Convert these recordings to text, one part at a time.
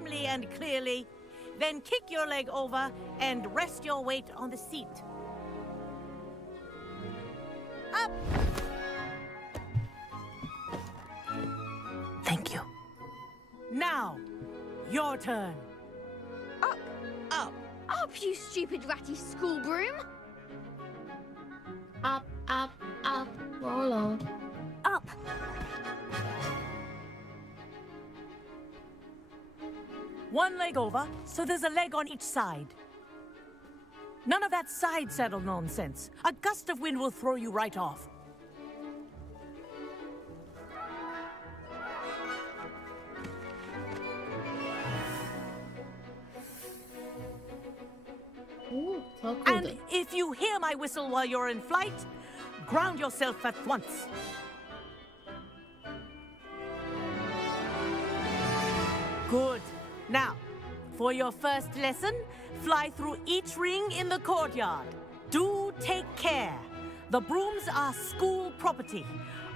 firmly and clearly. Then kick your leg over and rest your weight on the seat. Up! Thank you. Now, your turn. Up! Up! Up, you stupid ratty school broom! Up, up, up, roll. Up! One leg over, so there's a leg on each side. None of that side saddle nonsense. A gust of wind will throw you right off. Ooh, so cool. And if you hear my whistle while you're in flight, ground yourself at once. Good. Now, for your first lesson, fly through each ring in the courtyard. Do take care. The brooms are school property.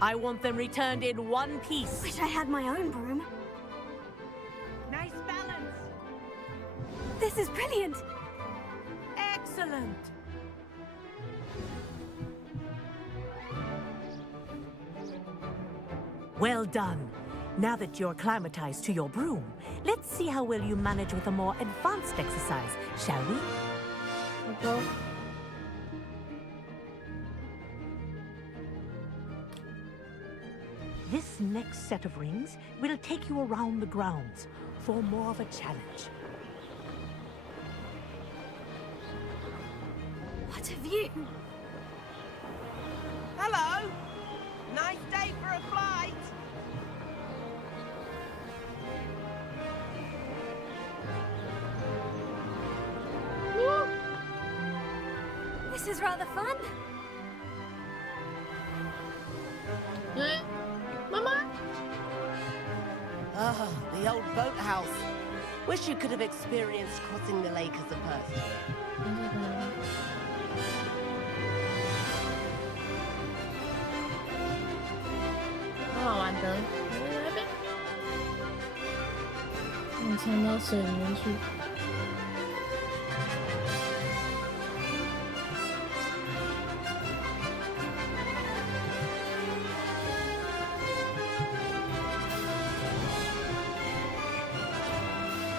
I want them returned in one piece. Wish I had my own broom. Nice balance. This is brilliant. Excellent. Well done. Now that you're acclimatized to your broom, let's see how well you manage with a more advanced exercise, shall we? Okay. This next set of rings will take you around the grounds for more of a challenge. What a view! Hello! Nice day for a flight! This is rather fun. Hey, Mama? Ah, the old boathouse. Wish you could have experienced crossing the lake as a person.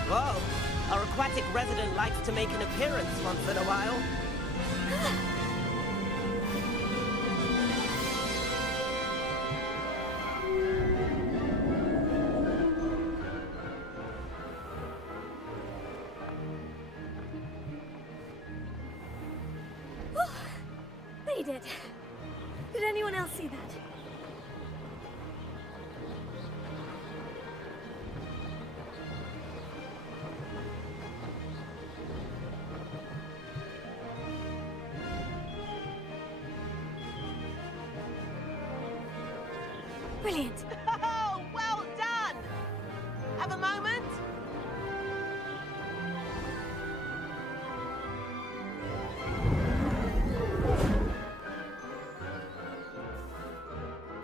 Whoa, our aquatic resident likes to make an appearance once in a while. They did. Did anyone else see that? Brilliant. Oh, well done! Have a moment?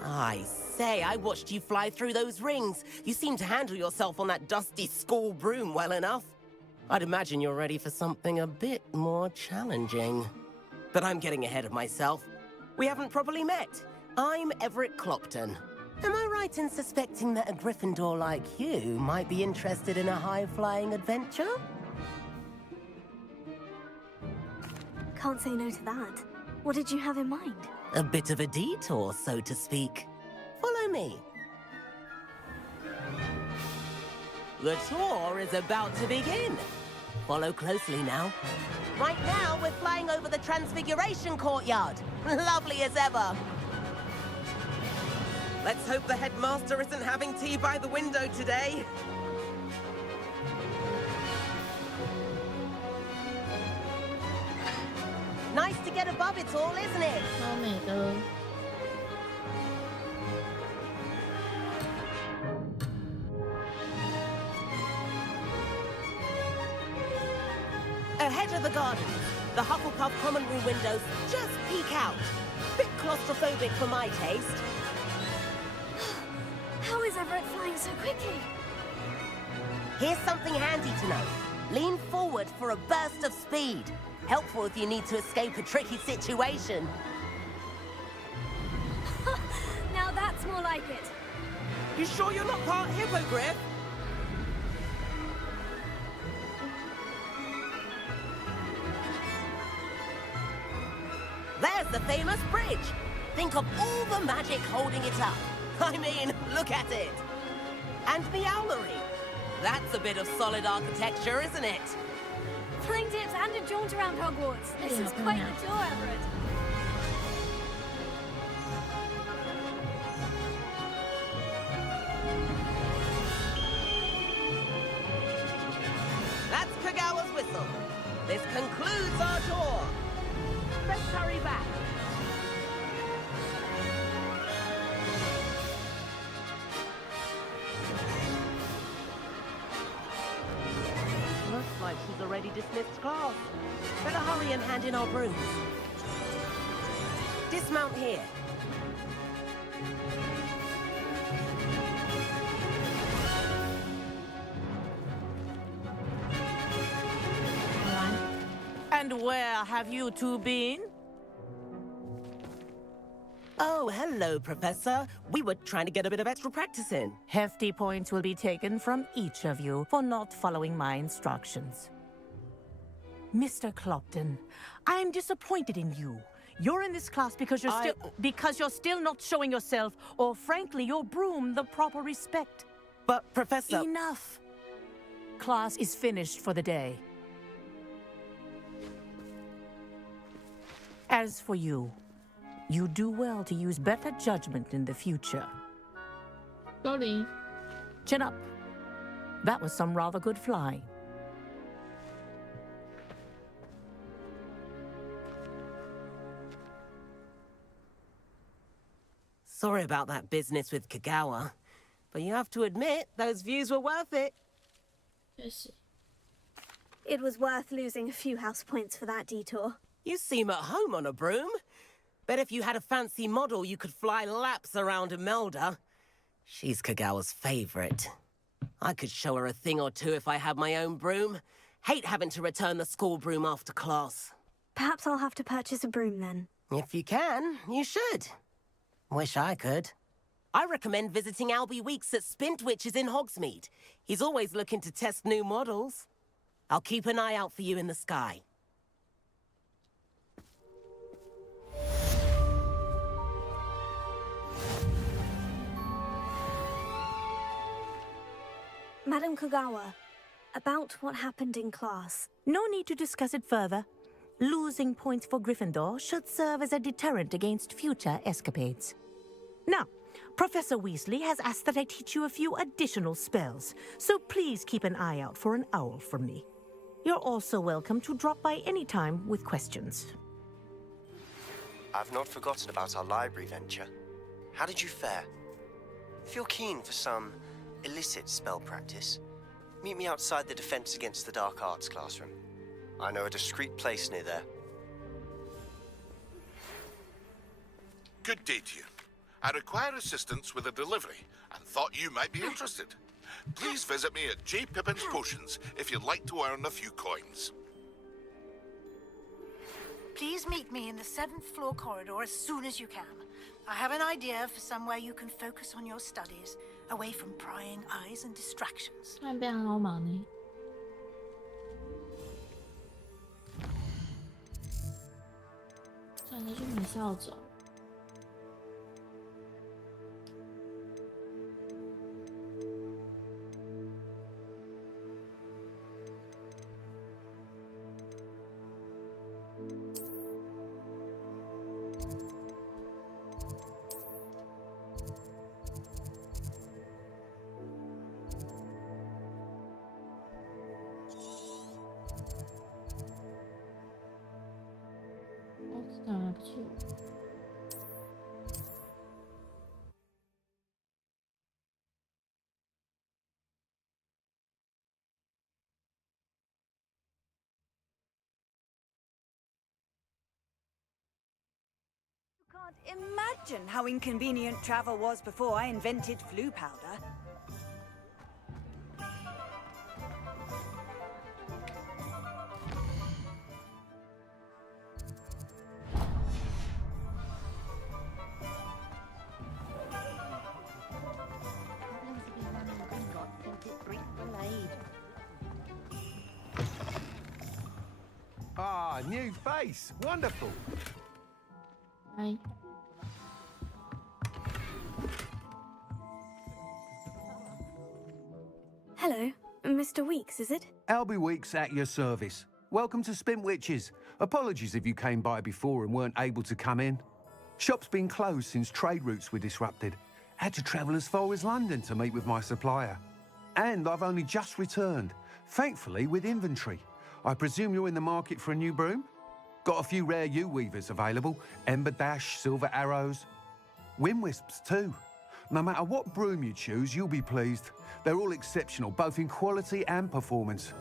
I say, I watched you fly through those rings. You seem to handle yourself on that dusty school broom well enough. I'd imagine you're ready for something a bit more challenging. But I'm getting ahead of myself. We haven't properly met. I'm Everett Clopton. Am I right in suspecting that a Gryffindor like you might be interested in a high-flying adventure? Can't say no to that. What did you have in mind? A bit of a detour, so to speak. Follow me. The tour is about to begin. Follow closely now. Right now, we're flying over the Transfiguration Courtyard. Lovely as ever. Let's hope the headmaster isn't having tea by the window today. Nice to get above it all, isn't it? 超美的。Ahead of the garden, the Hufflepuff common room windows just peek out. Bit claustrophobic for my taste. How is Everett flying so quickly? Here's something handy to know. Lean forward for a burst of speed. Helpful if you need to escape a tricky situation. Now that's more like it. You sure you're not part hippogriff? There's the famous bridge. Think of all the magic holding it up. I mean, look at it. And the owlery. That's a bit of solid architecture, isn't it? Flying dips and a jaunt around Hogwarts. This is quite the tour, Everett. That's Kagawa's whistle. This concludes our tour. Let's hurry back. Looks like she's already dismissed class. Better hurry and hand in our brooms. Dismount here. And where have you two been? Oh, hello, Professor. We were trying to get a bit of extra practice in. Hefty points will be taken from each of you for not following my instructions. Mr. Clopton, I'm disappointed in you. You're in this class because you're still not showing yourself, or frankly, your broom the proper respect. But, Professor... Enough. Class is finished for the day. As for you, you do well to use better judgment in the future. Sorry. Chin up. That was some rather good flying. Sorry about that business with Kagawa, but you have to admit, those views were worth it. 确实， It was worth losing a few house points for that detour. You seem at home on a broom. Bet if you had a fancy model, you could fly laps around Imelda. She's Kagawa's favorite. I could show her a thing or two if I had my own broom. Hate having to return the school broom after class. Perhaps I'll have to purchase a broom then. If you can, you should. Wish I could. I recommend visiting Albie Weeks at Spintwitches in Hogsmeade. He's always looking to test new models. I'll keep an eye out for you in the sky. Madam Kagawa, about what happened in class. No need to discuss it further. Losing points for Gryffindor should serve as a deterrent against future escapades. Now, Professor Weasley has asked that I teach you a few additional spells, so please keep an eye out for an owl from me. You're also welcome to drop by any time with questions. I've not forgotten about our library venture. How did you fare? If you're keen for some illicit spell practice, meet me outside the Defense Against the Dark Arts classroom. I know a discreet place near there. Good day to you. I require assistance with a delivery and thought you might be interested. Please visit me at J. Pippin's Potions if you'd like to earn a few coins. Please meet me in the 7th floor corridor as soon as you can. I have an idea for somewhere you can focus on your studies, away from prying eyes and distractions. 突然变好忙呢。转着去美校走。哦，这当然还不错。Can't imagine how inconvenient travel was before I invented flu powder. new face. Wonderful. Hi. Hello, Mr. Weeks, is it? Albie Weeks at your service. Welcome to Spintwitches. Apologies if you came by before and weren't able to come in. Shop's been closed since trade routes were disrupted. Had to travel as far as London to meet with my supplier. And I've only just returned, thankfully with inventory. I presume you're in the market for a new broom? Got a few rare U-weavers available. Ember Dash, Silver Arrows. Wind Wisps too. No matter what broom you choose, you'll be pleased. They're all exceptional, both in quality and performance.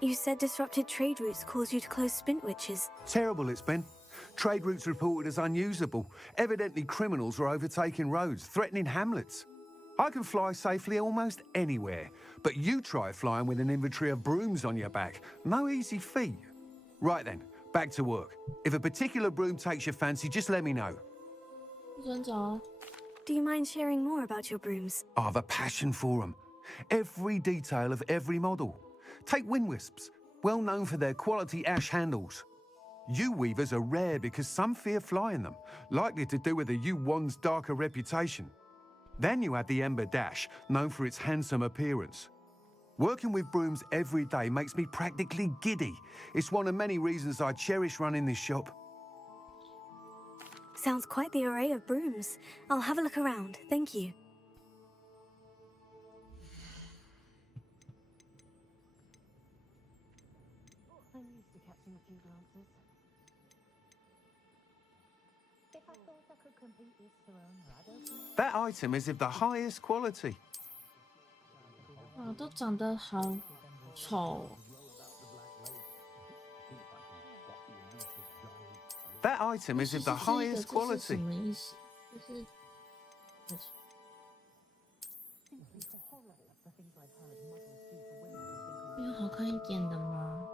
You said disrupted trade routes caused you to close Spintwitches. Terrible it's been. Trade routes reported as unusable. Evidently criminals were overtaking roads, threatening hamlets. I can fly safely almost anywhere, but you try flying with an inventory of brooms on your back. No easy feat. Right then, back to work. If a particular broom takes your fancy, just let me know. 尊重。 Do you mind sharing more about your brooms? I've a passion for them. Every detail of every model. Take Wind Wisps, well known for their quality ash handles. U-weavers are rare because some fear flying them, likely to do with the U-wand's darker reputation. Then you have the Ember Dash, known for its handsome appearance. Working with brooms every day makes me practically giddy. It's one of many reasons I cherish running this shop. Sounds quite the array of brooms. I'll have a look around, thank you. I'm used to catching a few glances. If I thought I could complete this throne, I don't. That item is of the highest quality. 哇，都长得好丑。 That item is of the highest 这是 quality. 什么意思？就是没有好看一点的吗？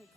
If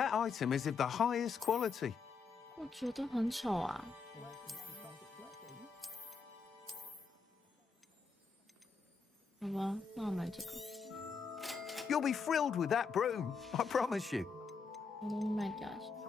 That item is of the highest quality. 我觉得很丑啊。好吧，那我买这个。You'll be thrilled with that broom, I promise you. 我东西卖掉一下。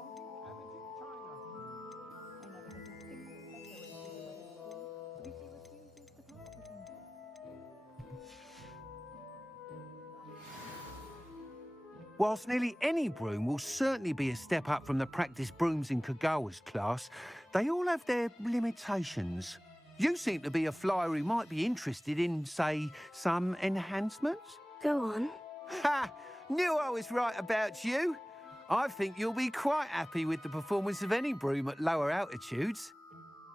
Whilst nearly any broom will certainly be a step up from the practice brooms in Kagawa's class, they all have their limitations. You seem to be a flyer who might be interested in, say, some enhancements? Go on. Ha! Knew I was right about you. I think you'll be quite happy with the performance of any broom at lower altitudes.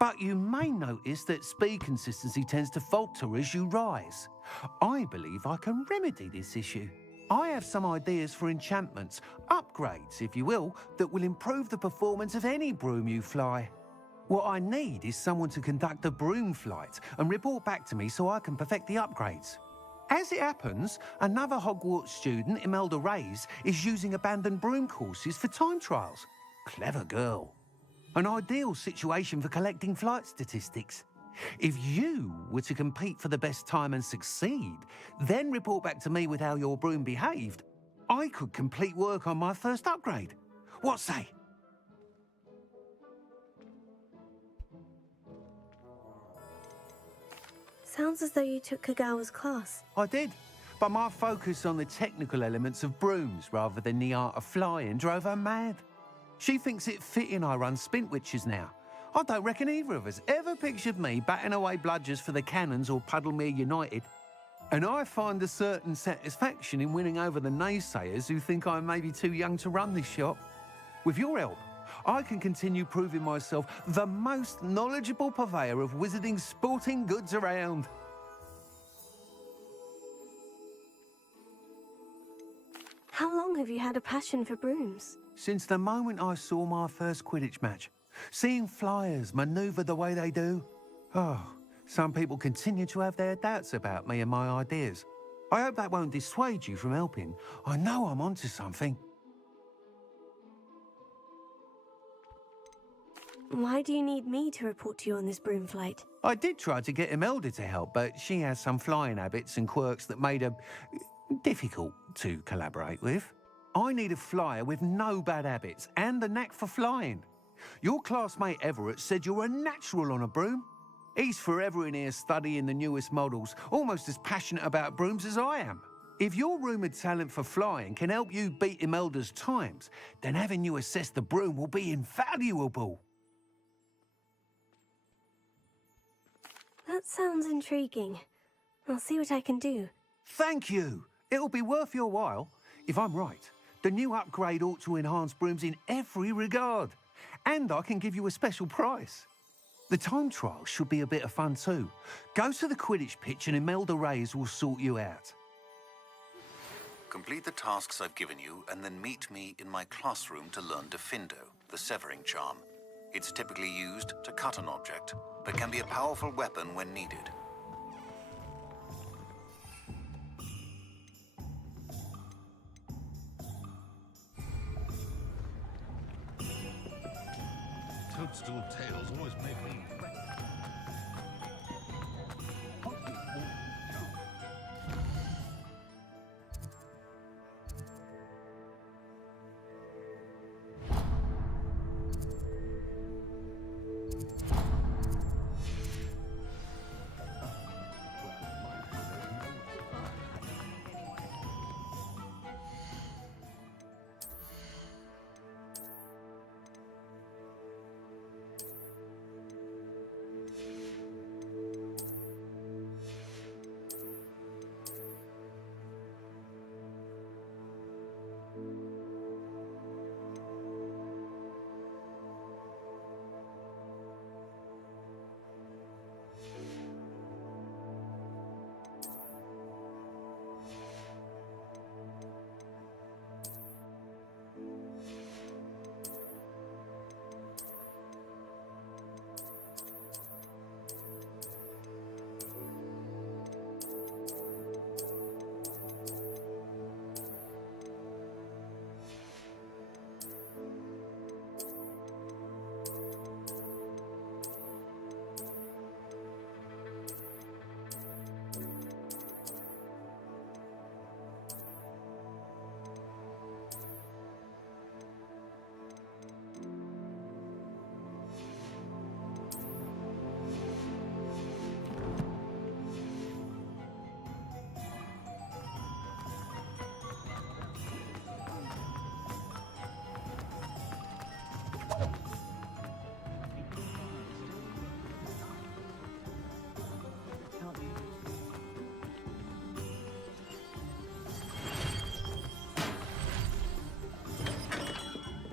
But you may notice that speed consistency tends to falter as you rise. I believe I can remedy this issue. I have some ideas for enchantments, upgrades, if you will, that will improve the performance of any broom you fly. What I need is someone to conduct a broom flight and report back to me so I can perfect the upgrades. As it happens, another Hogwarts student, Imelda Reyes, is using abandoned broom courses for time trials. Clever girl. An ideal situation for collecting flight statistics. If you were to compete for the best time and succeed, then report back to me with how your broom behaved, I could complete work on my first upgrade. What say? Sounds as though you took Kagawa's class. I did, but my focus on the technical elements of brooms rather than the art of flying drove her mad. She thinks it fitting I run Spintwitches now. I don't reckon either of us ever pictured me batting away bludgers for the Cannons or Puddlemere United. And I find a certain satisfaction in winning over the naysayers who think I may be too young to run this shop. With your help, I can continue proving myself the most knowledgeable purveyor of wizarding sporting goods around. How long have you had a passion for brooms? Since the moment I saw my first Quidditch match. Seeing flyers manoeuvre the way they do. Oh, some people continue to have their doubts about me and my ideas. I hope that won't dissuade you from helping. I know I'm onto something. Why do you need me to report to you on this broom flight? I did try to get Imelda to help, but she has some flying habits and quirks that made her difficult to collaborate with. I need a flyer with no bad habits and the knack for flying. Your classmate Everett said you're a natural on a broom. He's forever in here studying the newest models, almost as passionate about brooms as I am. If your rumoured talent for flying can help you beat Imelda's times, then having you assess the broom will be invaluable. That sounds intriguing. I'll see what I can do. Thank you. It'll be worth your while. If I'm right, the new upgrade ought to enhance brooms in every regard. And I can give you a special price. The time trial should be a bit of fun too. Go to the Quidditch pitch and Imelda Reyes will sort you out. Complete the tasks I've given you and then meet me in my classroom to learn Defindo, the severing charm. It's typically used to cut an object, but can be a powerful weapon when needed. Toadstool tails always make me...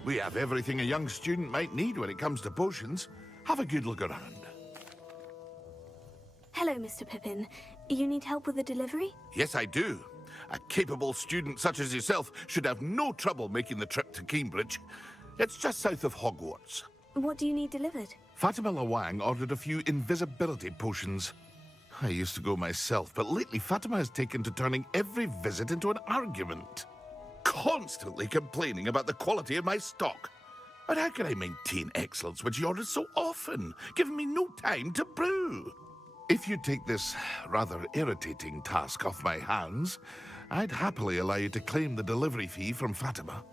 We have everything a young student might need when it comes to potions. Have a good look around. Hello, Mr. Pippin. You need help with the delivery? Yes, I do. A capable student such as yourself should have no trouble making the trip to Cambridge. It's just south of Hogwarts. What do you need delivered? Fatima Lawang ordered a few invisibility potions. I used to go myself, but lately Fatima has taken to turning every visit into an argument. Constantly complaining about the quality of my stock. But how can I maintain excellence when she orders so often, giving me no time to brew? If you take this rather irritating task off my hands, I'd happily allow you to claim the delivery fee from Fatima.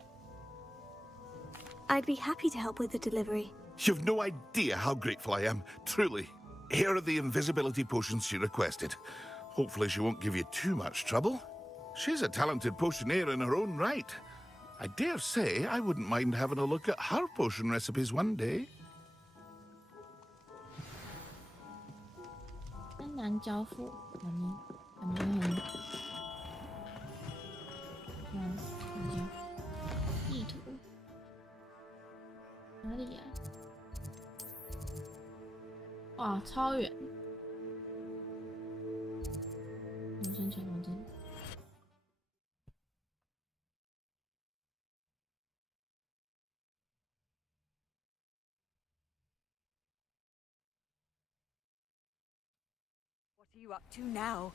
I'd be happy to help with the delivery. You've no idea how grateful I am, truly. Here are the invisibility potions she requested. Hopefully she won't give you too much trouble. She's a talented potioneer in her own right. I dare say I wouldn't mind having a look at her potion recipes one day. 很难交付，感觉很，看一下地图哪里呀？哇，超远！人生全黄金。What are you up to now?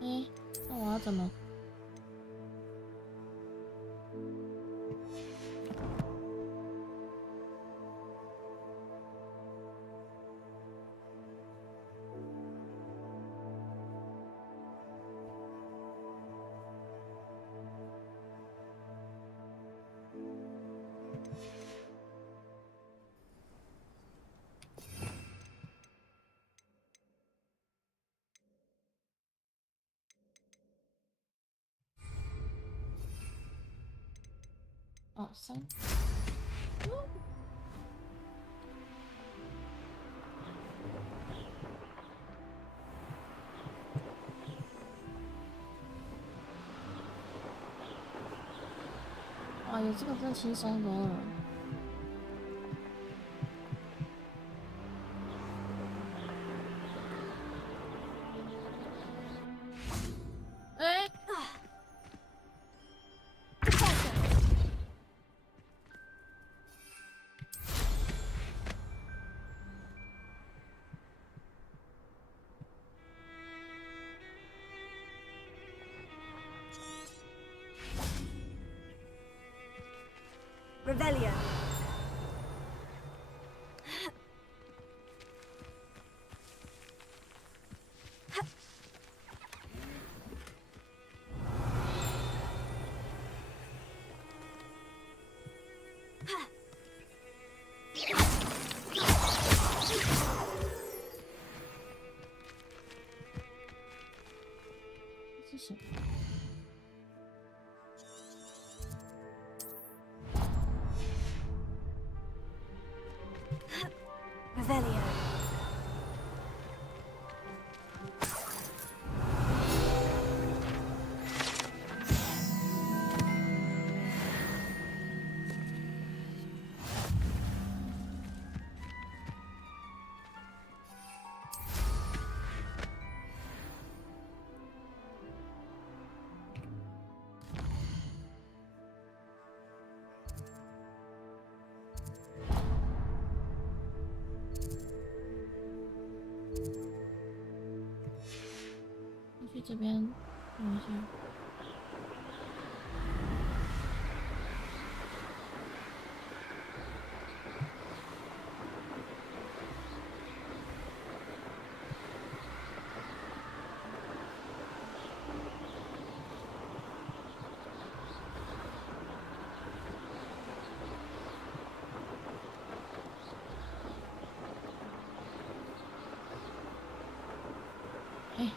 Eh, 那我要怎么？哦，3。哇，有这个真轻松多了。哎。Revelio. Revelio.去这边看一下。哎。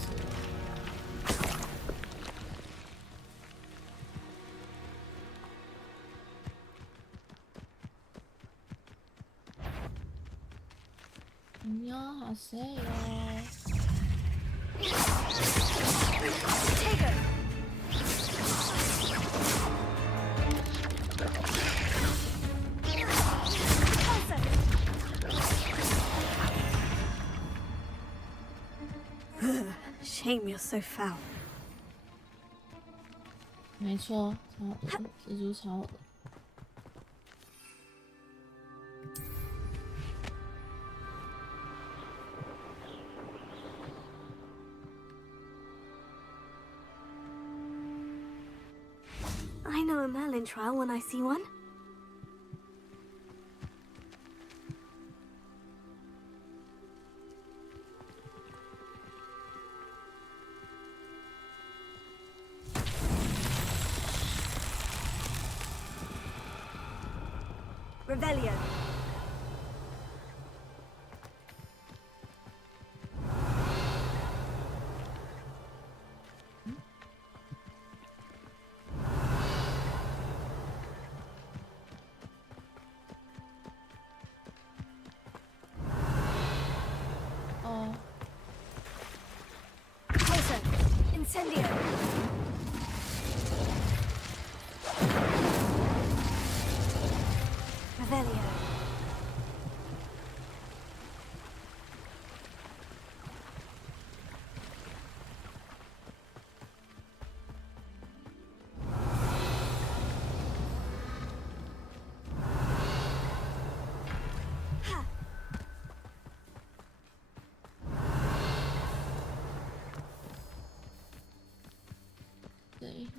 死了。你要好谁哟？这个。 Shame you're so foul. 没错，超恶，蜘蛛超恶。I know a Merlin trial when I see one. Revelio. Oh. Poison. Incendio. Revelio.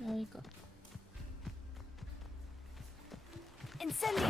There we go. Incendio.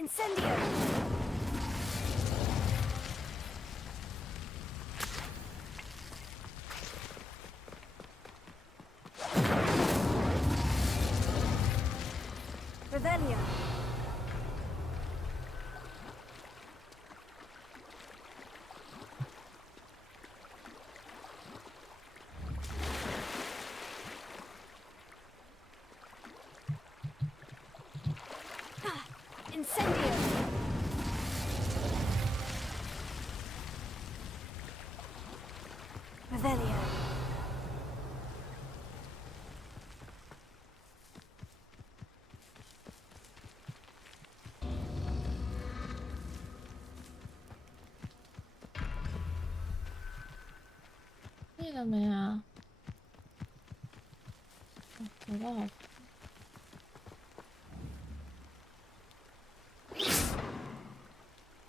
Incendio! Revelio! Incendio! Revelio! 累了没啊？走到好。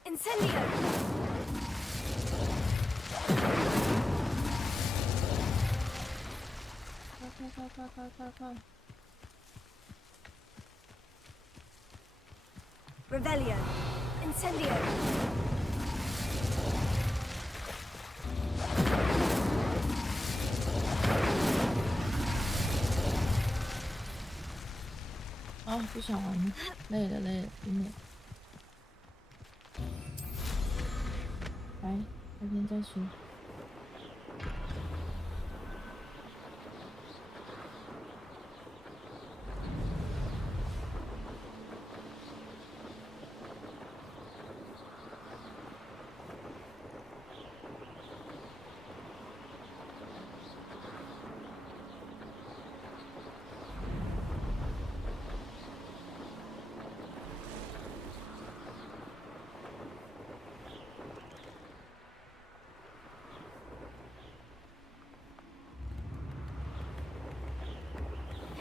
Incendio! 快！ Revelio! Incendio! 啊，不想玩了，累了，有点。来，改天再说。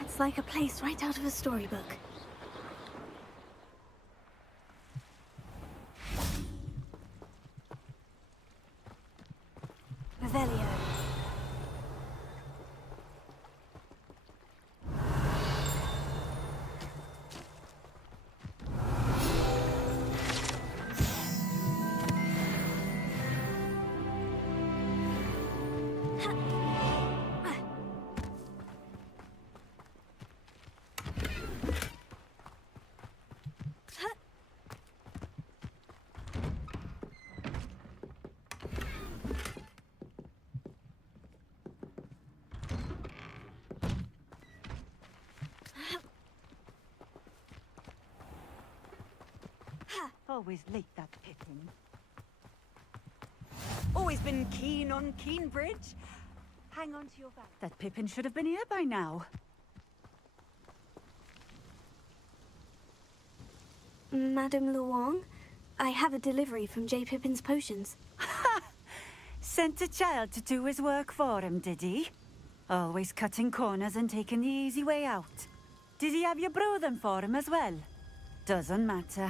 It's like a place right out of a storybook. Revelio. Always late, that Pippin. Always been keen on Keenbridge. Hang on to your back. That Pippin should have been here by now. Madame Luong, I have a delivery from J. Pippin's potions. Ha! Sent a child to do his work for him, did he? Always cutting corners and taking the easy way out. Did he have you brew them for him as well? Doesn't matter.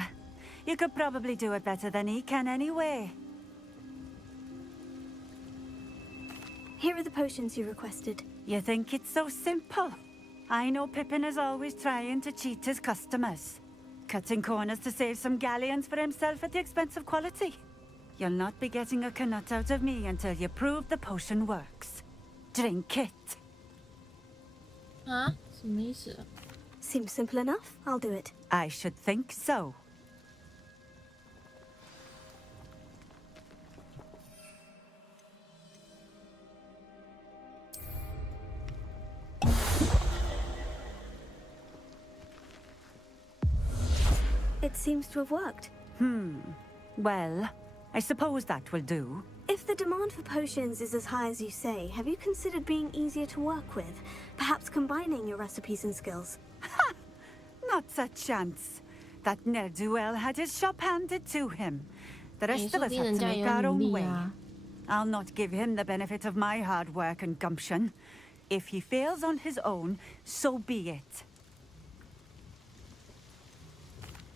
You could probably do it better than he can anyway. Here are the potions you requested. You think it's so simple? I know Pippin is always trying to cheat his customers. Cutting corners to save some galleons for himself at the expense of quality. You'll not be getting a canut out of me until you prove the potion works. Drink it. 啊？什么意思？ Seems simple enough. I'll do it. I should think so. It seems to have worked. Well, I suppose that will do. If the demand for potions is as high as you say, have you considered being easier to work with? Perhaps combining your recipes and skills? Ha! Not a chance. That ne'er-do-well had his shop handed to him. The rest of us have to make our own way. I'll not give him the benefit of my hard work and gumption. If he fails on his own, so be it.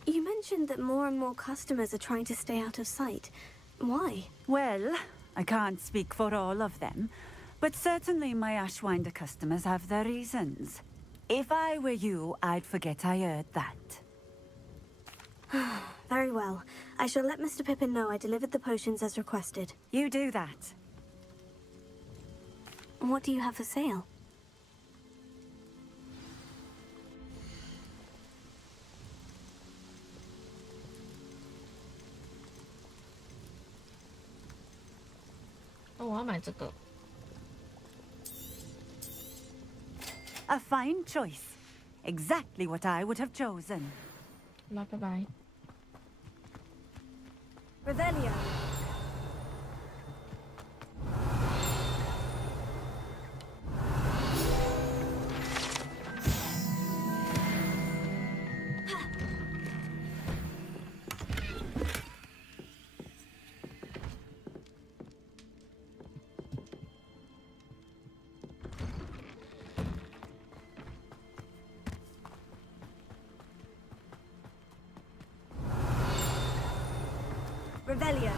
You mentioned that more and more customers are trying to stay out of sight. Why? Well, I can't speak for all of them, but certainly my Ashwinder customers have their reasons. If I were you, I'd forget I heard that. Very well. I shall let Mr. Pippin know I delivered the potions as requested. You do that. What do you have for sale? Oh, 我要买这个。 A fine choice. Exactly what I would have chosen. 好了，拜拜。 Revelio. Revelio.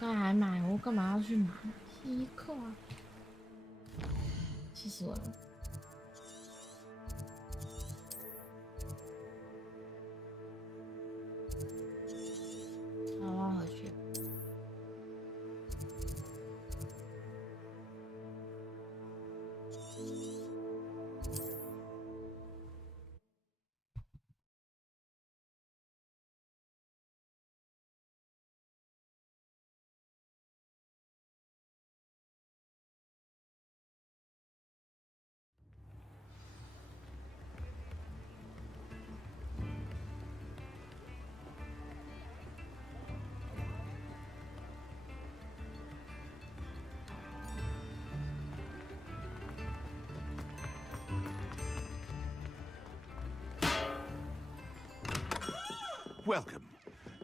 刚才还买，我干嘛要去买？奇怪，气死我了！好，我要回去。Welcome.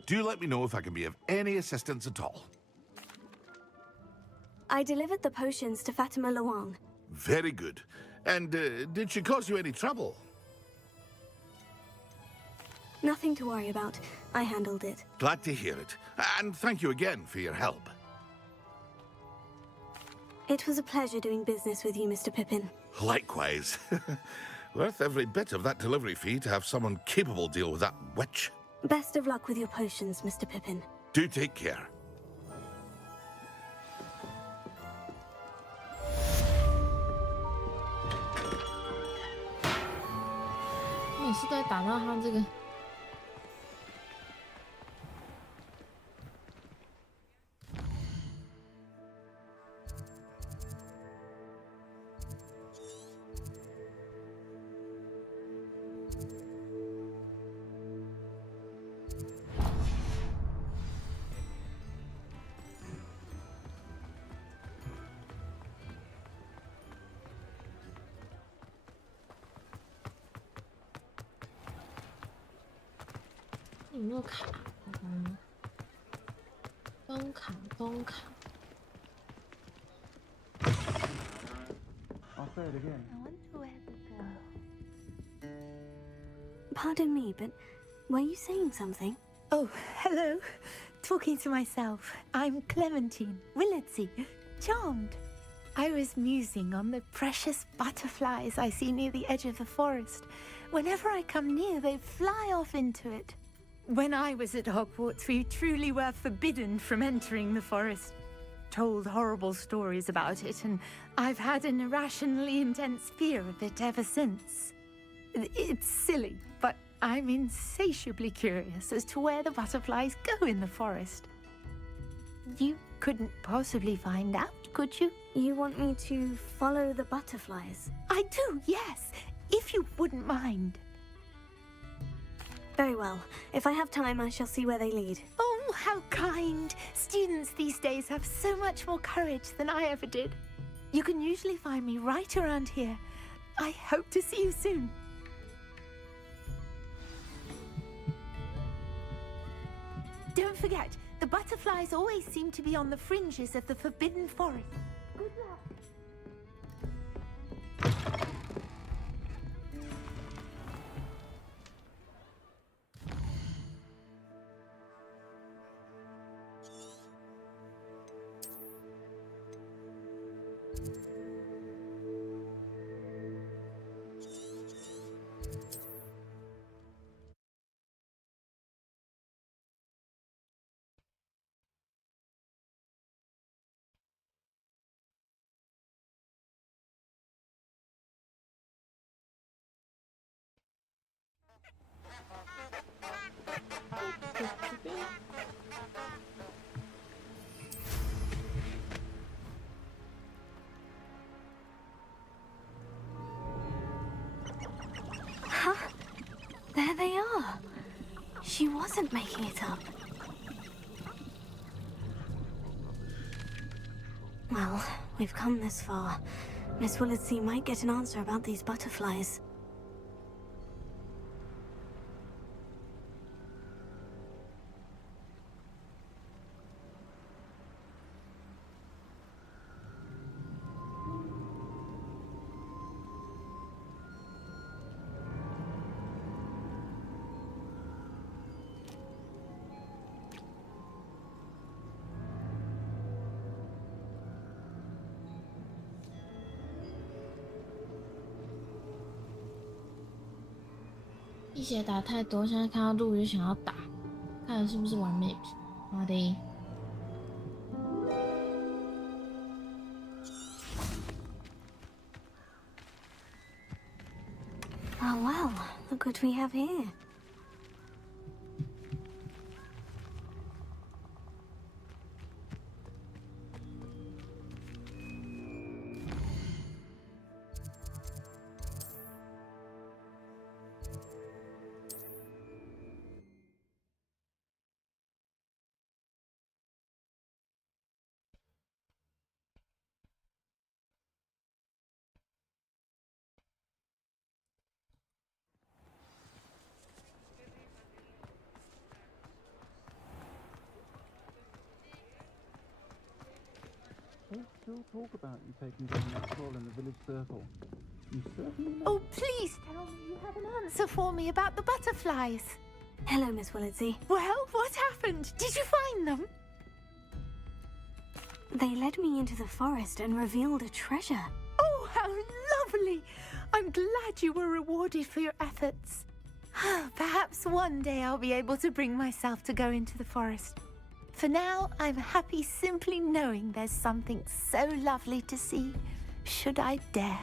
Do let me know if I can be of any assistance at all. I delivered the potions to Fatima Luang. Very good. And did she cause you any trouble? Nothing to worry about. I handled it. Glad to hear it. And thank you again for your help. It was a pleasure doing business with you, Mr. Pippin. Likewise. Worth every bit of that delivery fee to have someone capable deal with that witch. Best of luck with your potions, Mr. Pippin. Do take care. 每次都会打到他这个。有没有卡？东卡东卡。I'll say it again. I wonder where to go. Pardon me, but were you saying something? Oh, hello. Talking to myself. I'm Clementine Willardsey. Charmed. I was musing on the precious butterflies I see near the edge of the forest. Whenever I come near, they fly off into it. When I was at Hogwarts, we truly were forbidden from entering the forest. Told horrible stories about it, and I've had an irrationally intense fear of it ever since. It's silly, but I'm insatiably curious as to where the butterflies go in the forest. You couldn't possibly find out, could you? You want me to follow the butterflies? I do, yes, if you wouldn't mind. Very well. If I have time, I shall see where they lead. Oh, how kind. Students these days have so much more courage than I ever did. You can usually find me right around here. I hope to see you soon. Don't forget, the butterflies always seem to be on the fringes of the Forbidden Forest. Good luck. Huh? There they are. She wasn't making it up. Well, we've come this far. Miss Willitsey might get an answer about these butterflies.一血打太多，现在看到路就想要打，看是不是完美皮？好的。Oh well, look what we have here. They still talk about you taking down that troll in the village circle. You certainly know. Oh, please tell me you have an answer for me about the butterflies. Hello, Miss Willitsey. Well, what happened? Did you find them? They led me into the forest and revealed a treasure. Oh, how lovely! I'm glad you were rewarded for your efforts. Perhaps one day I'll be able to bring myself to go into the forest. For now, I'm happy simply knowing there's something so lovely to see, should I dare. .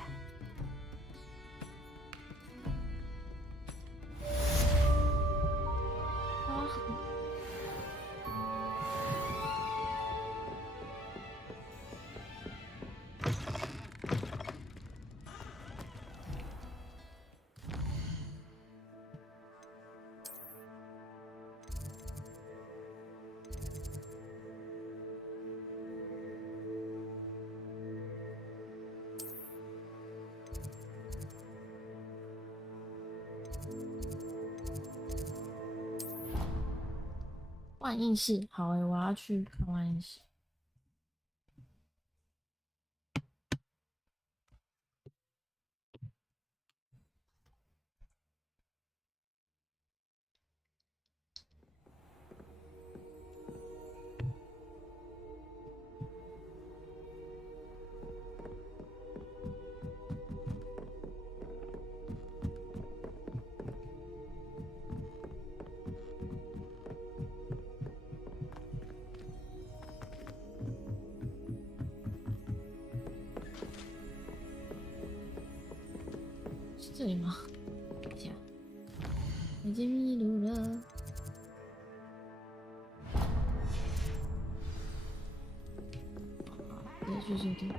万应室，好诶，我要去看万应室。是这里吗？等一下，我已经迷路了。好，直接去这里。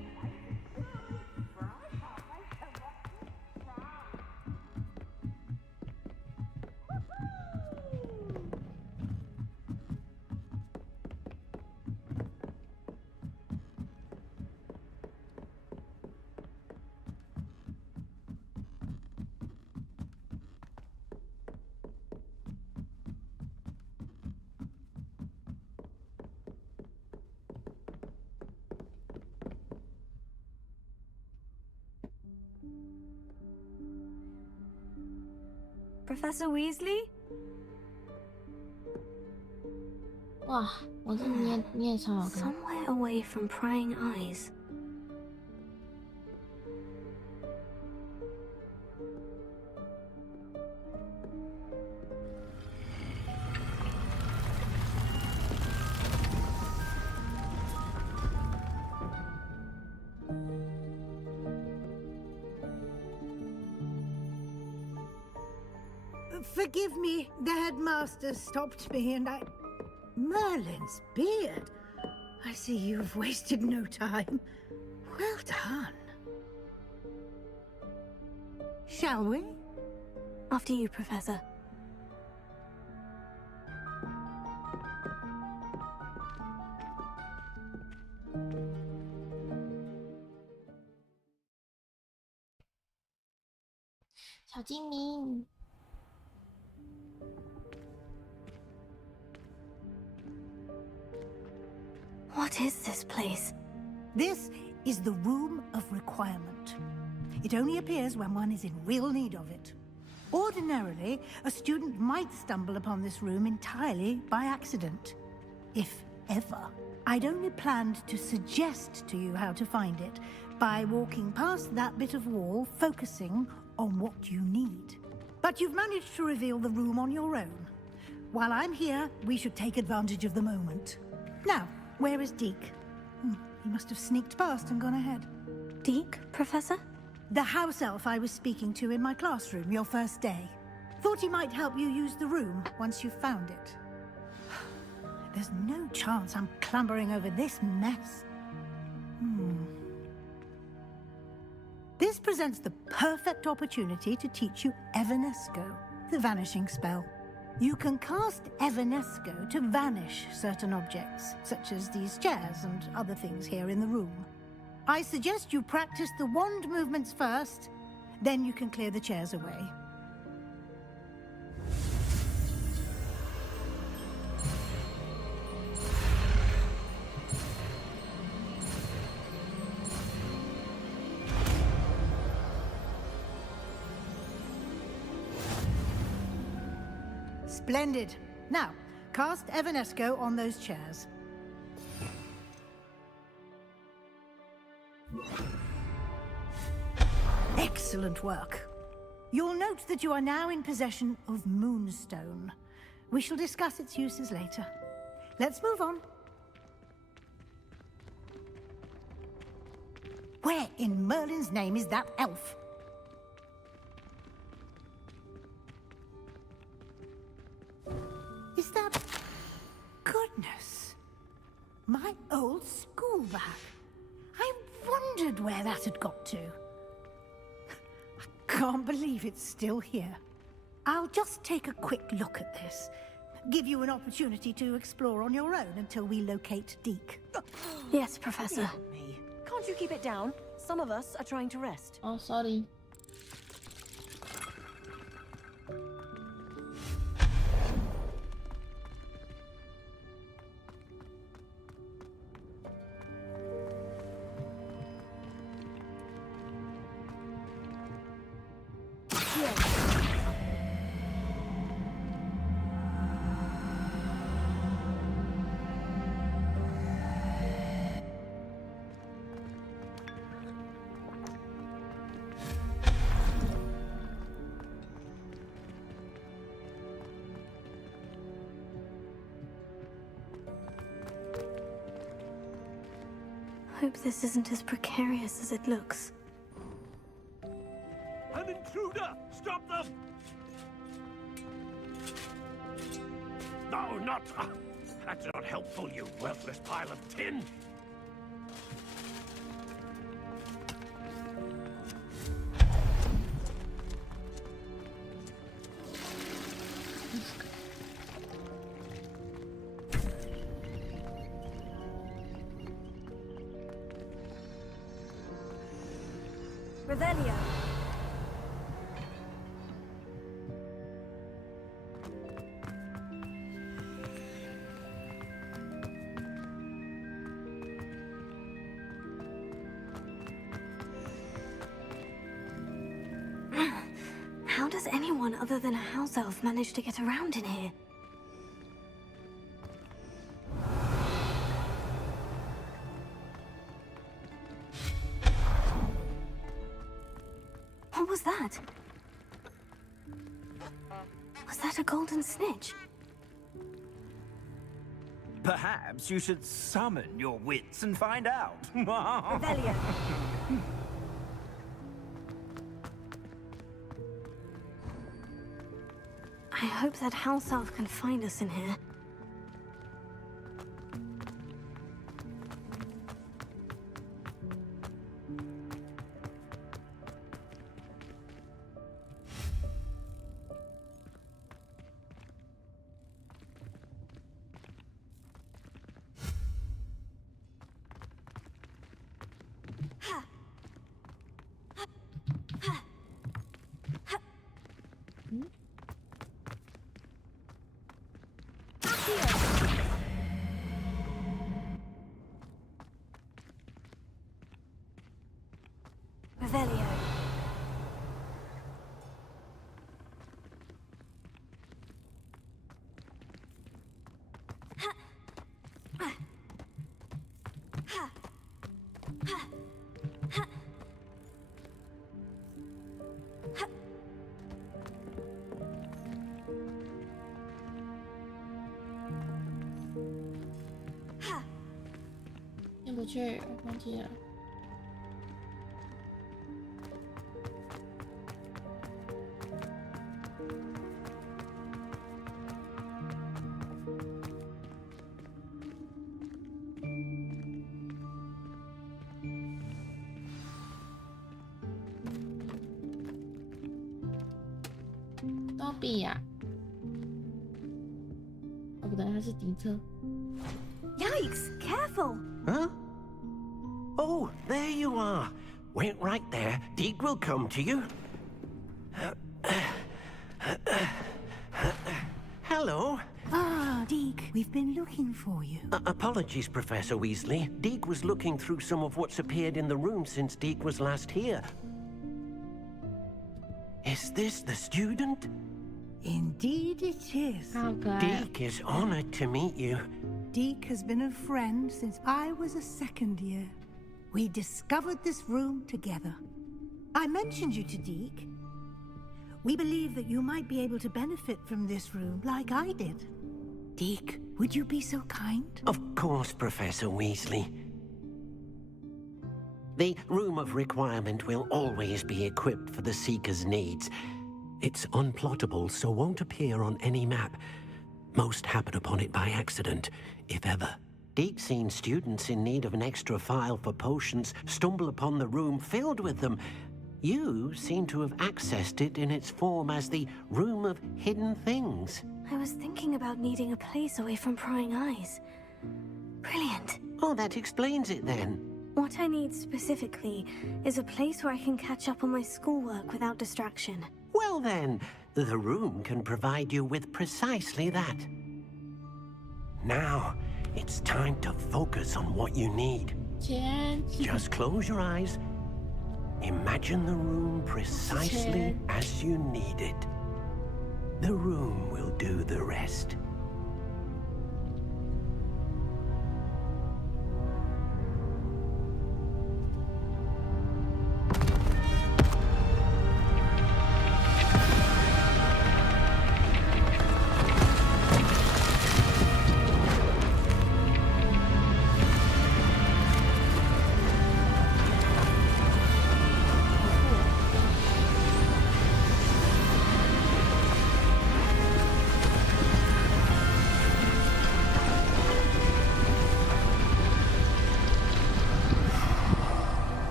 Professor Weasley? 哇，我这你也超好看。 Somewhere away from prying eyes. Forgive me, the headmaster stopped me and I... Merlin's beard. I see you've wasted no time. Well done. Shall we? After you, Professor. 小精灵。What is this place? This is the Room of Requirement. It only appears when one is in real need of it. Ordinarily, a student might stumble upon this room entirely by accident. If ever. I'd only planned to suggest to you how to find it by walking past that bit of wall, focusing on what you need. But you've managed to reveal the room on your own. While I'm here, we should take advantage of the moment. Now, where is Deke? He must have sneaked past and gone ahead. Deke, Professor? The house elf I was speaking to in my classroom your first day. Thought he might help you use the room once you've found it. There's no chance I'm clambering over this mess. This presents the perfect opportunity to teach you Evanesco, the vanishing spell. You can cast Evanesco to vanish certain objects, such as these chairs and other things here in the room. I suggest you practice the wand movements first, then you can clear the chairs away. Splendid. Now, cast Evanesco on those chairs. Excellent work. You'll note that you are now in possession of Moonstone. We shall discuss its uses later. Let's move on. Where in Merlin's name is that elf? Is that... Goodness. My old school bag. I wondered where that had got to. I can't believe it's still here. I'll just take a quick look at this. Give you an opportunity to explore on your own until we locate Deke. Yes, Professor. Me. Can't you keep it down? Some of us are trying to rest. Oh, sorry. Hope this isn't as precarious as it looks. An intruder! Stop them! No, not... that's not helpful, you worthless pile of tin! Revelio. How does anyone other than a house elf manage to get around in here? What was that? Was that a golden snitch? Perhaps you should summon your wits and find out. Revelio. I hope that house elf can find us in here. Revelio. Ha. 进不去，忘记了。多比呀！哦，不对，他是迪特。 Yikes! Careful! Huh? Oh, there you are. Wait right there. Deke will come to you. Hello. Ah, Deke, we've been looking for you. Apologies, Professor Weasley. Deke was looking through some of what's appeared in the room since Deke was last here. Is this the student? Indeed it is. Deke is honored to meet you. Deke has been a friend since I was a second year. We discovered this room together. I mentioned you to Deke. We believe that you might be able to benefit from this room like I did. Deke, would you be so kind? Of course, Professor Weasley. The Room of Requirement will always be equipped for the Seeker's needs. It's unplottable, so won't appear on any map. Most happen upon it by accident, if ever. Deke's seen students in need of an extra file for potions stumble upon the room filled with them. You seem to have accessed it in its form as the Room of Hidden Things. I was thinking about needing a place away from prying eyes. Brilliant. Oh, that explains it then. What I need specifically is a place where I can catch up on my schoolwork without distraction. Well then, the room can provide you with precisely that. Now, it's time to focus on what you need. Just close your eyes. Imagine the room precisely as you need it. The room will do the rest.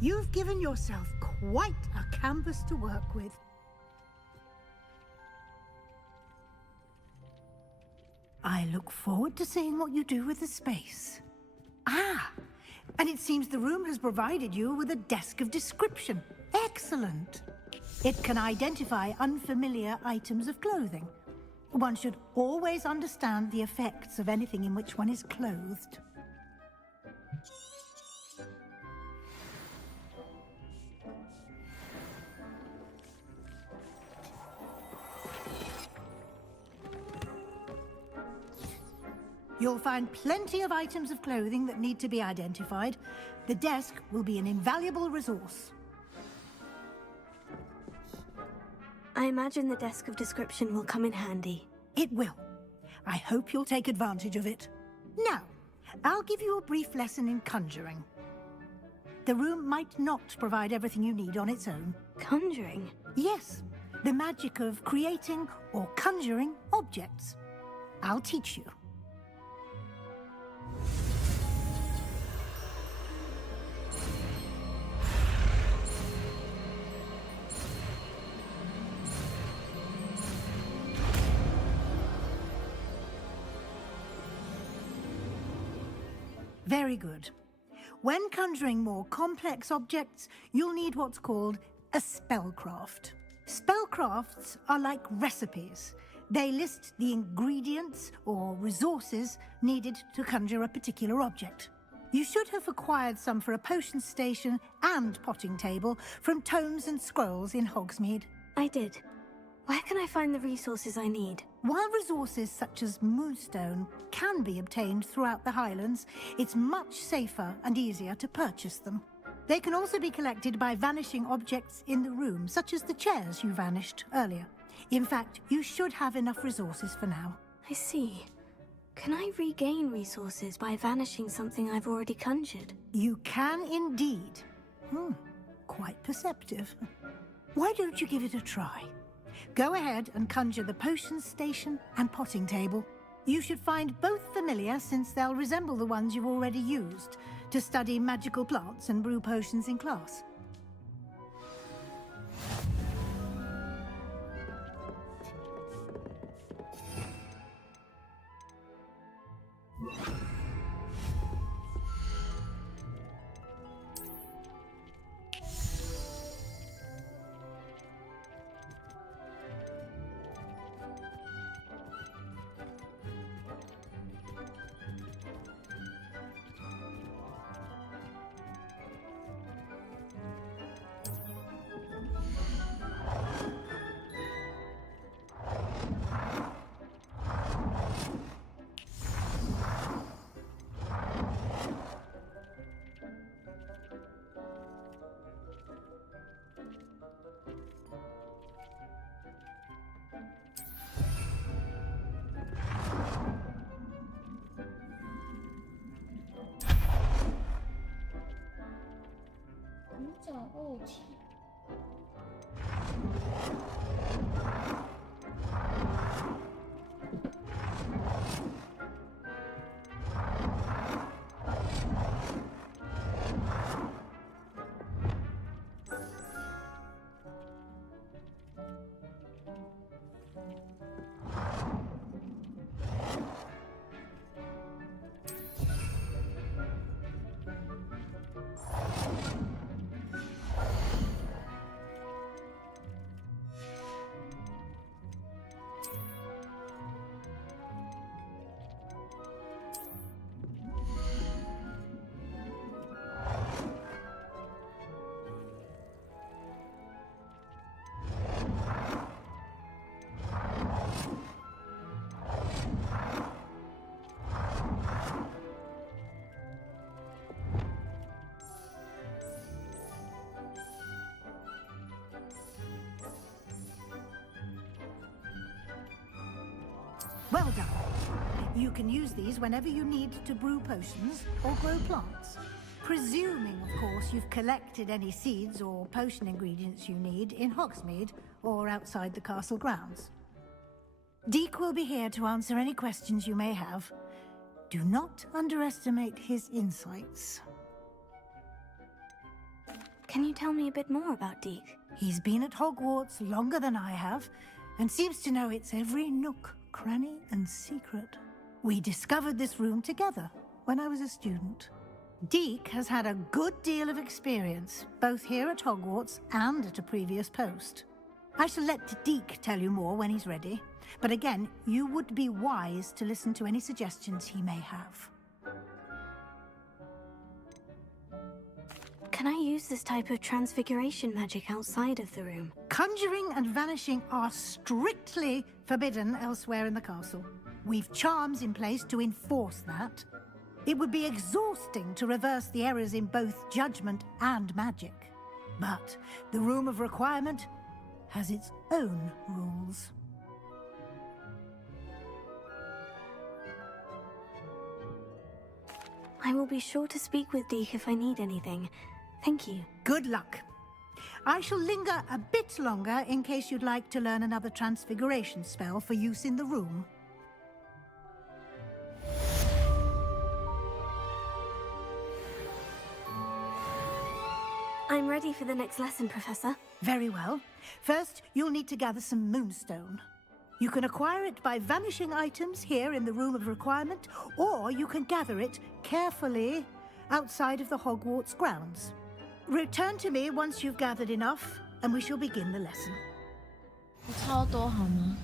You've given yourself quite a canvas to work with. I look forward to seeing what you do with the space. Ah, and it seems the room has provided you with a desk of description. Excellent. It can identify unfamiliar items of clothing. One should always understand the effects of anything in which one is clothed. You'll find plenty of items of clothing that need to be identified. The desk will be an invaluable resource. I imagine the desk of description will come in handy. It will. I hope you'll take advantage of it. Now, I'll give you a brief lesson in conjuring. The room might not provide everything you need on its own. Conjuring? Yes, the magic of creating or conjuring objects. I'll teach you. Very good. When conjuring more complex objects, you'll need what's called a spellcraft. Spellcrafts are like recipes. They list the ingredients or resources needed to conjure a particular object. You should have acquired some for a potion station and potting table from tomes and scrolls in Hogsmeade. I did. Where can I find the resources I need? While resources such as moonstone can be obtained throughout the Highlands, it's much safer and easier to purchase them. They can also be collected by vanishing objects in the room, such as the chairs you vanished earlier. In fact, you should have enough resources for now. I see. Can I regain resources by vanishing something I've already conjured? You can indeed. Quite perceptive. Why don't you give it a try? Go ahead and conjure the potion station and potting table. You should find both familiar, since they'll resemble the ones you've already used to study magical plants and brew potions in class. Well done. You can use these whenever you need to brew potions or grow plants. Presuming, of course, you've collected any seeds or potion ingredients you need in Hogsmeade or outside the castle grounds. Deek will be here to answer any questions you may have. Do not underestimate his insights. Can you tell me a bit more about Deek? He's been at Hogwarts longer than I have, and seems to know its every nook, cranny, and secret. We discovered this room together when I was a student. Deek has had a good deal of experience, both here at Hogwarts and at a previous post. I shall let Deek tell you more when he's ready, but again, you would be wise to listen to any suggestions he may have. Can I use this type of transfiguration magic outside of the room? Conjuring and vanishing are strictly forbidden elsewhere in the castle. We've charms in place to enforce that. It would be exhausting to reverse the errors in both judgment and magic. But the Room of Requirement has its own rules. I will be sure to speak with Deek if I need anything. Thank you. Good luck. I shall linger a bit longer in case you'd like to learn another transfiguration spell for use in the room. I'm ready for the next lesson, Professor. Very well. First, you'll need to gather some moonstone. You can acquire it by vanishing items here in the Room of Requirement, or you can gather it carefully outside of the Hogwarts grounds. Return to me once you've gathered enough, and we shall begin the lesson. 超多好吗？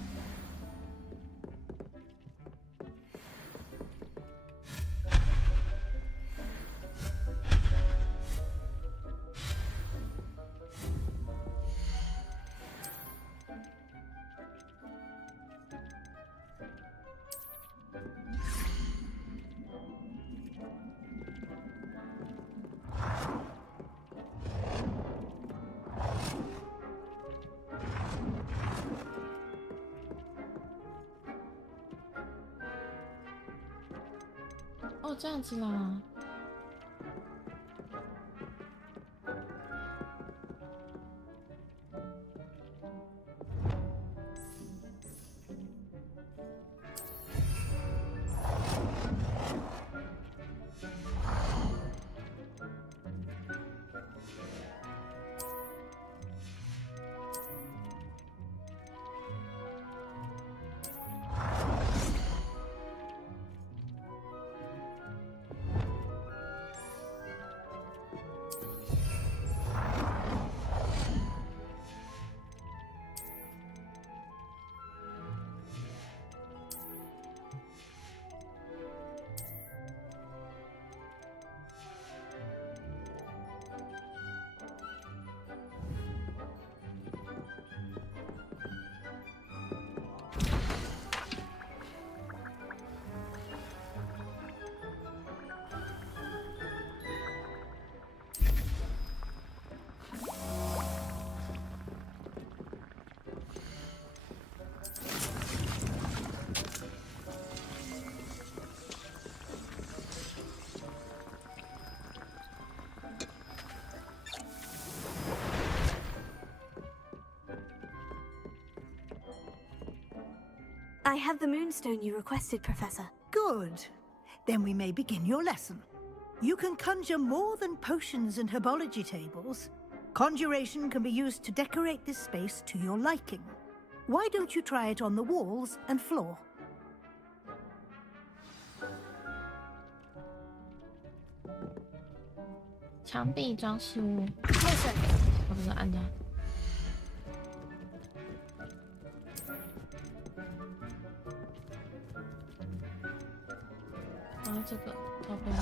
哦，这样子啦。I have the moonstone you requested, Professor. Good. Then we may begin your lesson. You can conjure more than potions and herbology tables. Conjuration can be used to decorate this space to your liking. Why don't you try it on the walls and floor? Listen. 我不是按掉。然后这个要不要？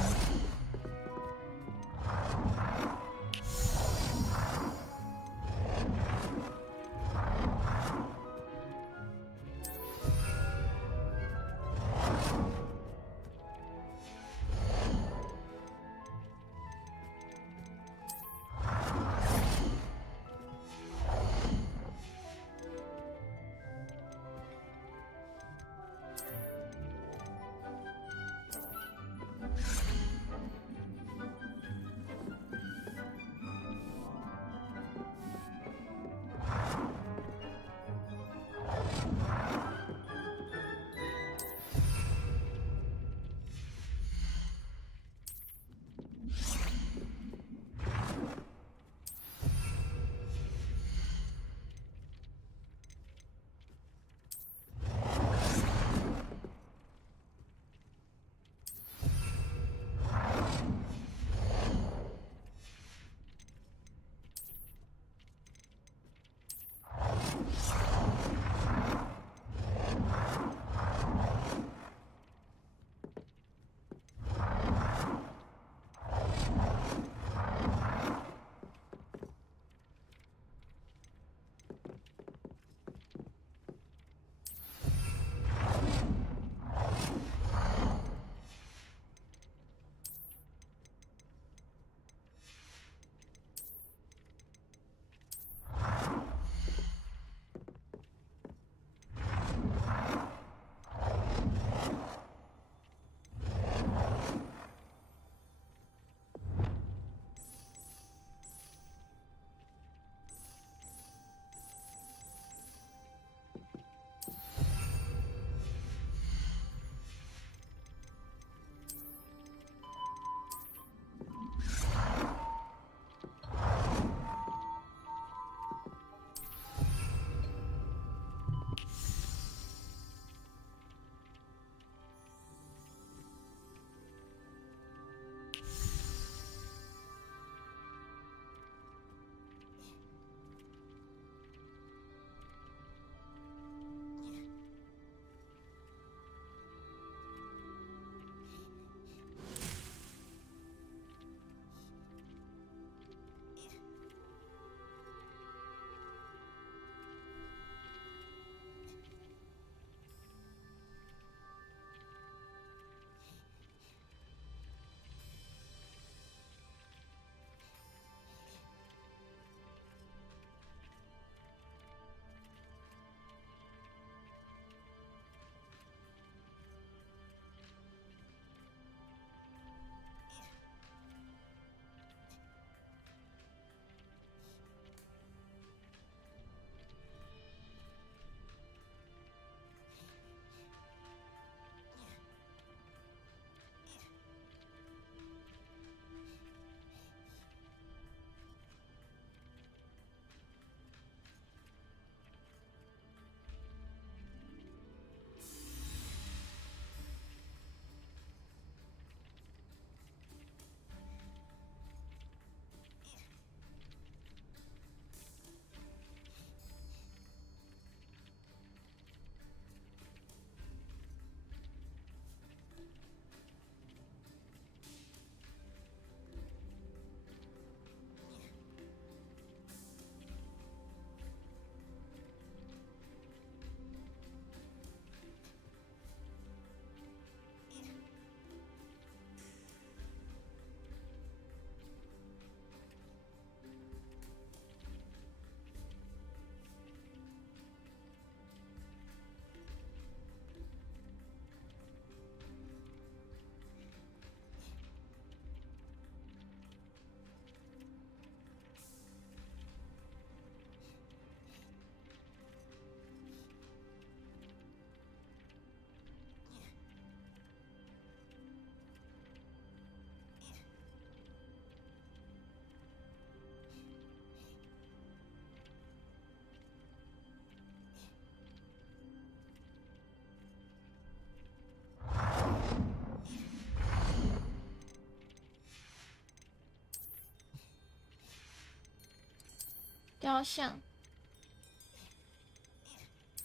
雕像。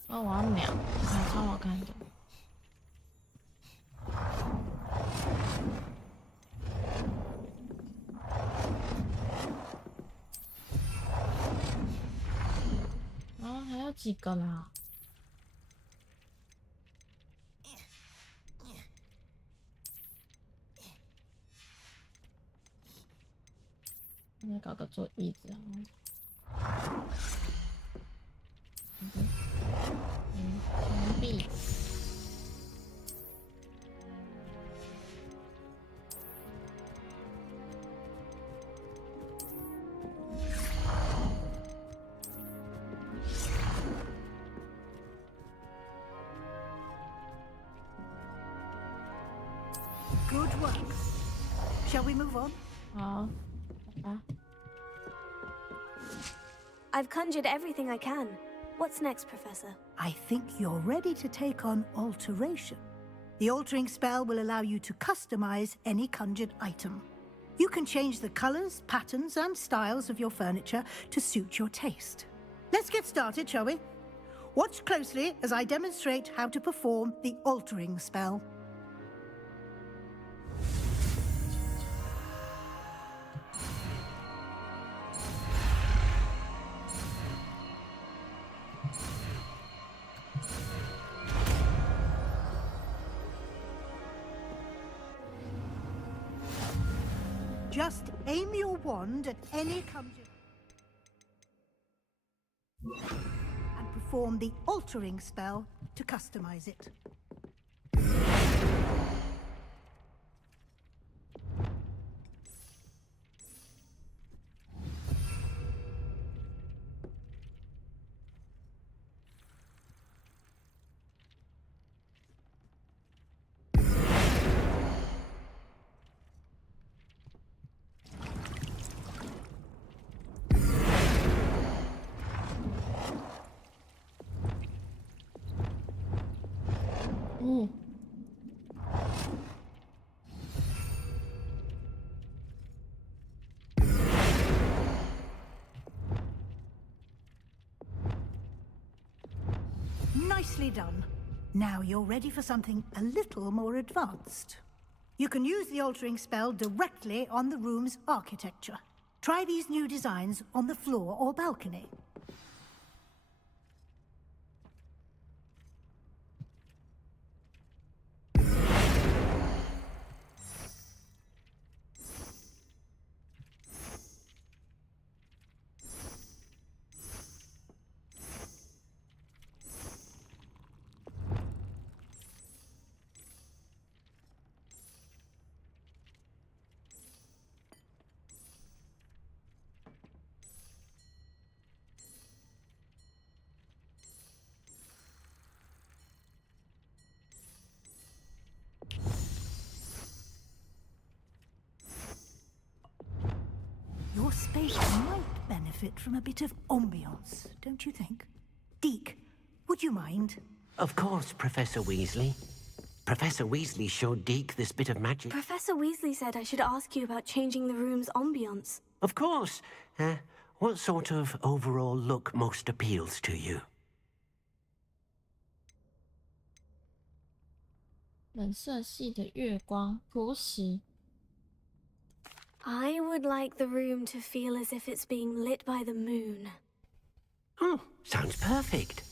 哦，我要秒，超好看的。啊，还有几个啦？来搞个做椅子啊。墙壁。Good work. Shall we move on? 好，啊。I've conjured everything I can. What's next, Professor? I think you're ready to take on alteration. The altering spell will allow you to customize any conjured item. You can change the colors, patterns, and styles of your furniture to suit your taste. Let's get started, shall we? Watch closely as I demonstrate how to perform the altering spell. Just aim your wand at any conjured and perform the altering spell to customize it. Nicely done. Now you're ready for something a little more advanced. You can use the altering spell directly on the room's architecture. Try these new designs on the floor or balcony. Your space might benefit from a bit of ambiance, don't you think? Deke, would you mind? Of course, Professor Weasley. Professor Weasley showed Deke this bit of magic. Professor Weasley said I should ask you about changing the room's ambiance. Of course. What sort of overall look most appeals to you? 冷色系的月光朴实。I would like the room to feel as if it's being lit by the moon. Oh, sounds perfect.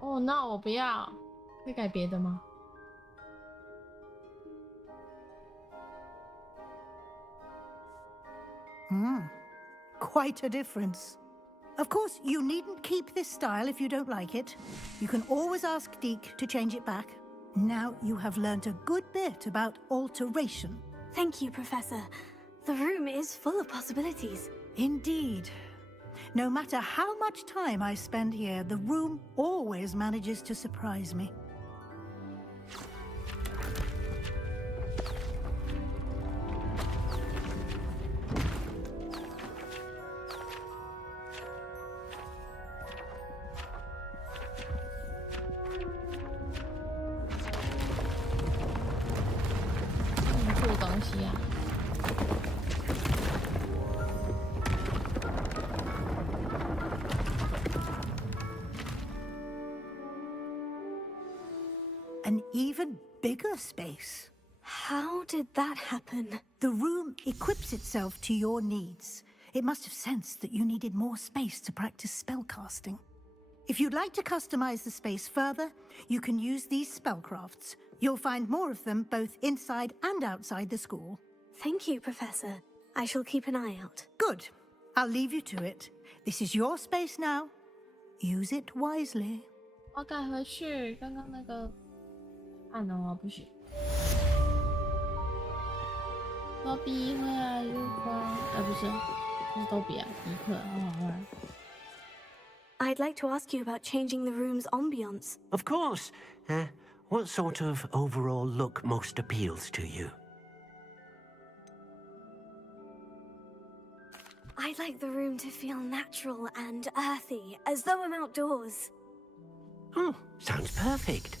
哦，那我不要，会改别的吗？ Quite a difference. Of course, you needn't keep this style if you don't like it. You can always ask Deke to change it back. Now you have learnt a good bit about alteration. Thank you, Professor. The room is full of possibilities. Indeed. No matter how much time I spend here, the room always manages to surprise me. even bigger space. How did that happen? The room equips itself to your needs. It must have sensed that you needed more space to practice spellcasting. If you'd like to customize the space further, you can use these spellcrafts. You'll find more of them both inside and outside the school. Thank you, Professor. I shall keep an eye out. Good. I'll leave you to it. This is your space now. Use it wisely. 我改回去，刚刚那个按了不行。多比会啊，又花，不是多比啊，迪克，好好玩。I'd like to ask you about changing the room's ambience. Of course. What sort of overall look most appeals to you? I'd like the room to feel natural and earthy, as though I'm outdoors. Oh, sounds perfect.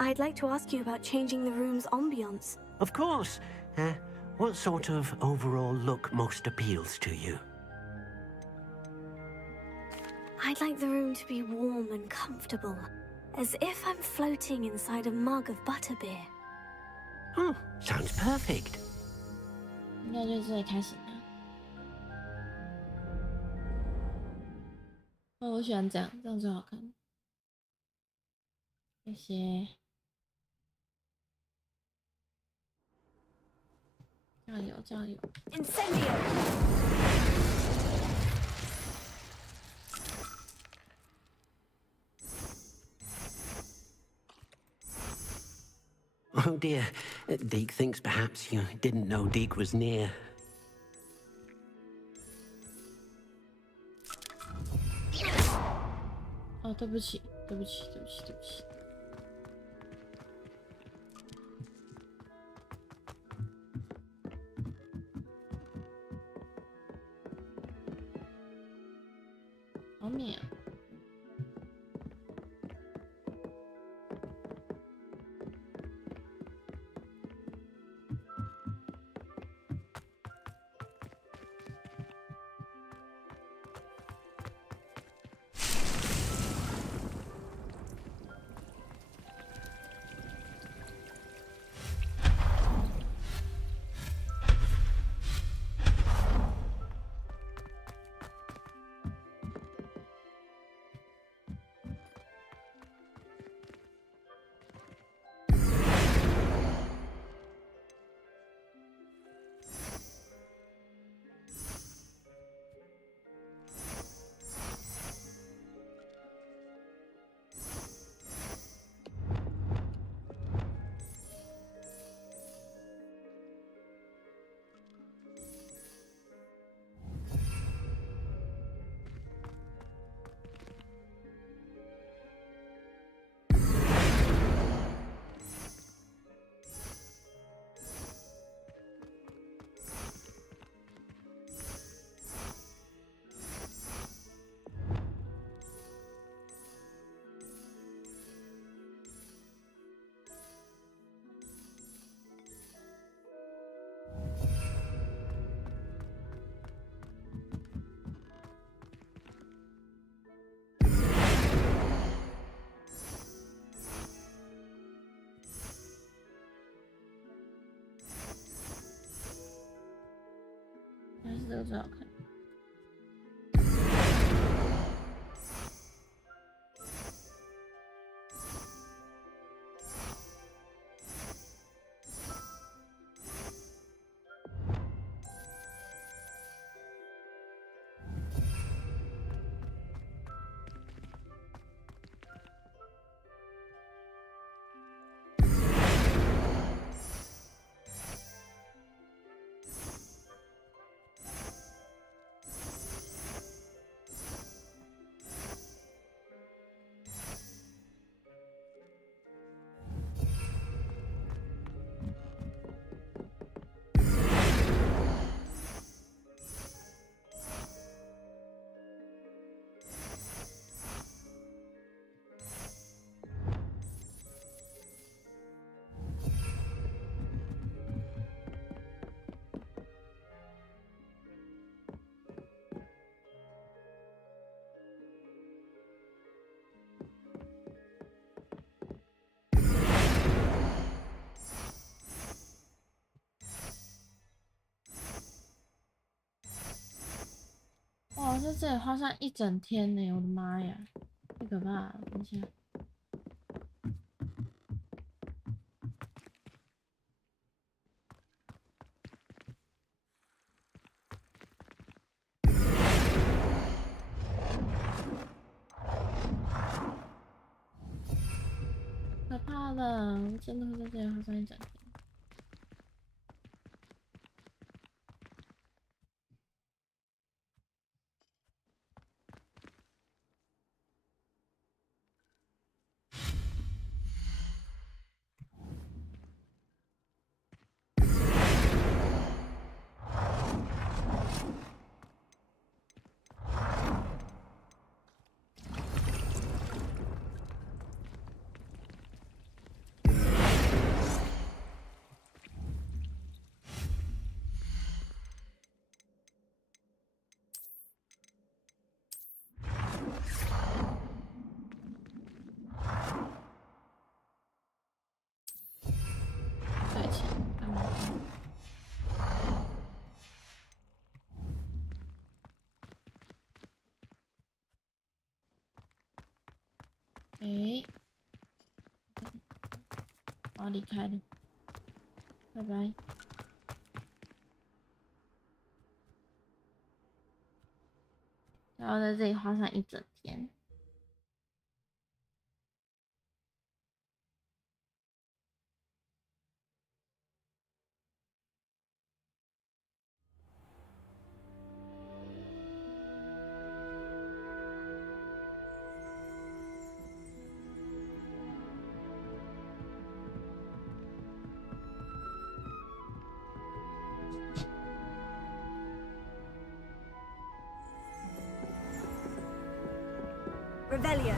I'd like to ask you about changing the room's ambience. Of course. What sort of overall look most appeals to you? I'd like the room to be warm and comfortable, as if I'm floating inside a mug of butterbeer. Oh, sounds perfect. 应该就是这里开始吧。我喜欢这样，这样最好看。谢谢，加油加油 ！Incendio! Oh dear, Deke thinks perhaps you didn't know Deke was near. 哦，对不起，对不起，对不起，对不起。好美啊！还是这个最好看。这里花上一整天呢，我的妈呀，太可怕了！等一下。可怕了！我真的会在这里花上一整天。对钱干嘛？我要离开了，拜拜。然后在这里花上一整天。Revelio.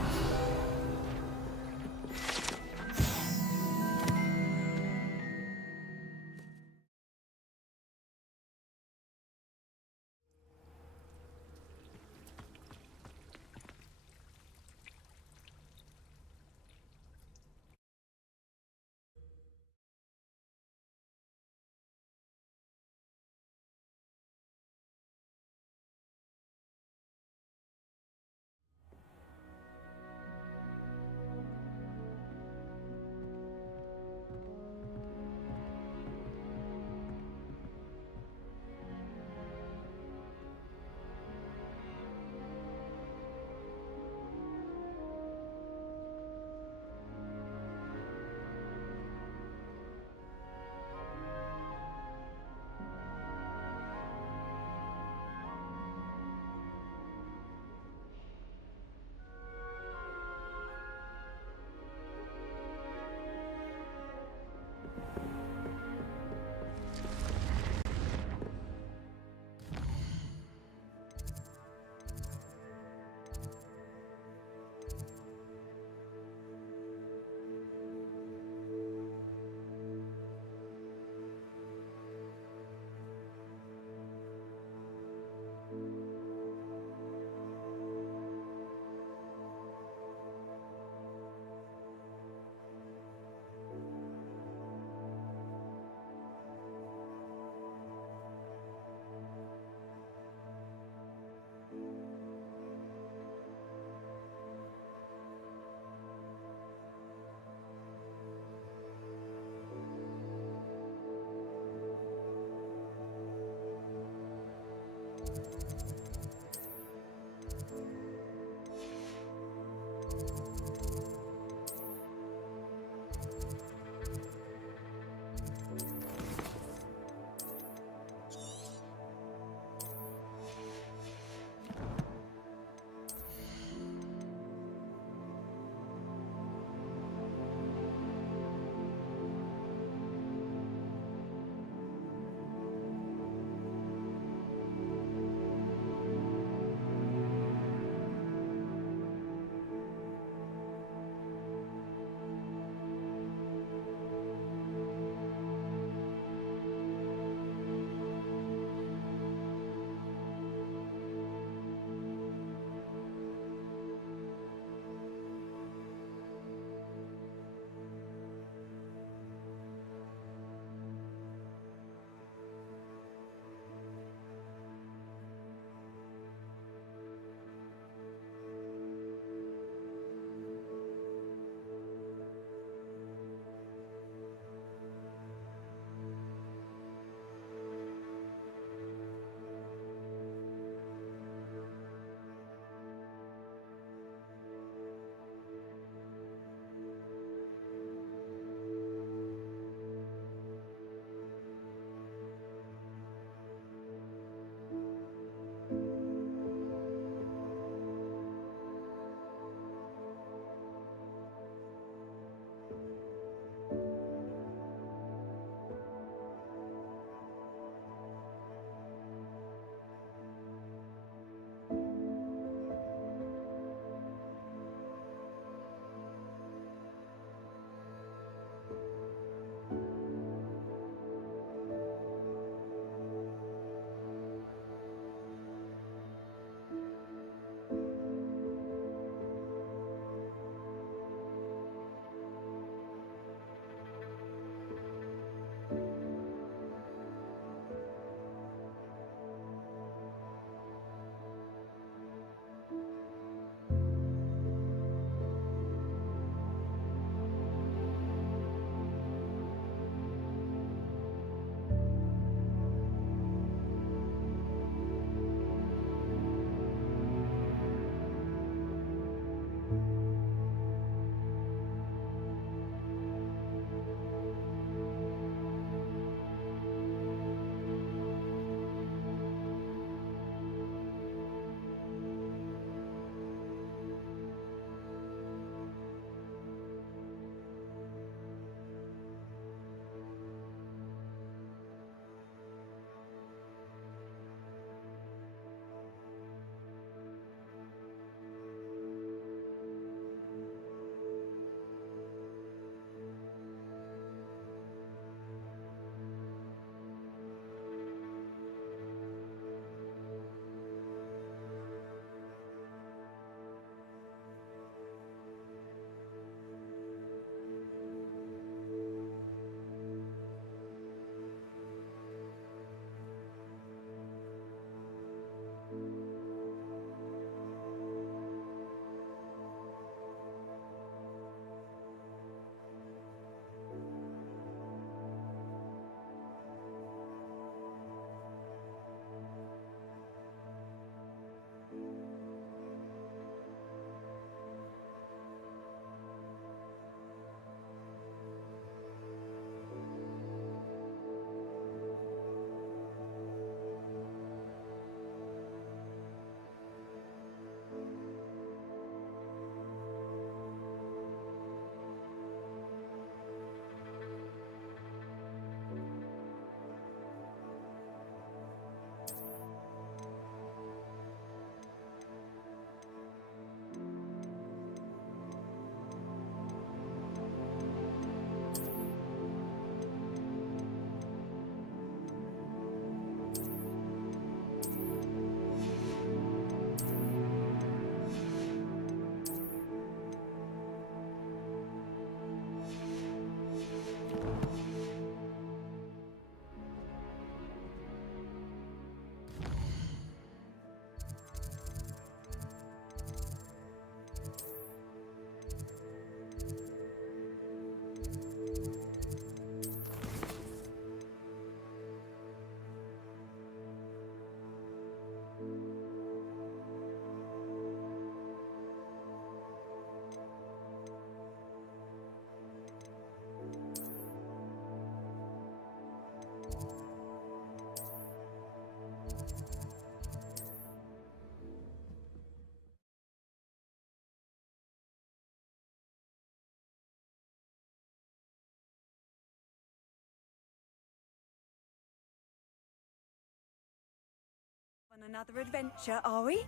another adventure, are we?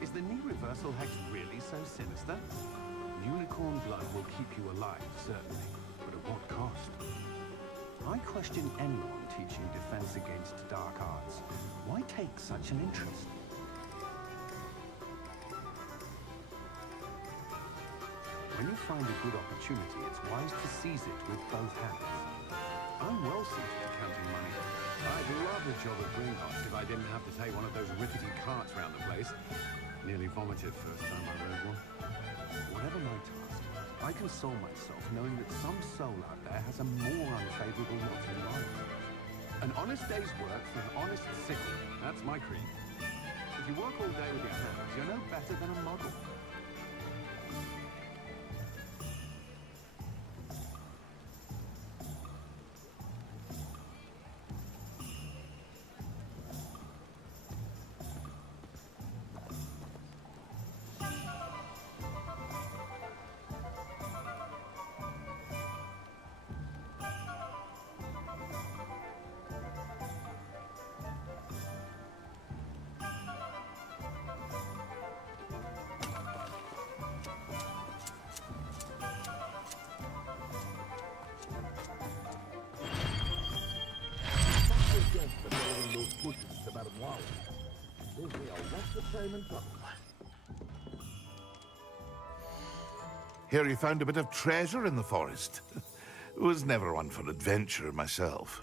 Is the knee reversal hex really so sinister? Unicorn blood will keep you alive, certainly, but at what cost? I question anyone teaching defense against dark arts. Why take such an interest? When you find a good opportunity, it's wise to seize it with both hands. I'm well suited to counting money. I'd love a job at Greenhouse if I didn't have to take one of those rickety carts around the place. Nearly vomited first time I rode one. Whatever my task, I console myself knowing that some soul out there has a more unfavorable lot in life. An honest day's work for an honest sickle. That's my creed. If you work all day with your hands, you're no better than a model. Here you found a bit of treasure in the forest. Was never one for adventure myself.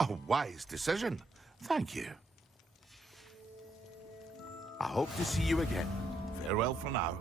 A wise decision. Thank you. I hope to see you again. Farewell for now.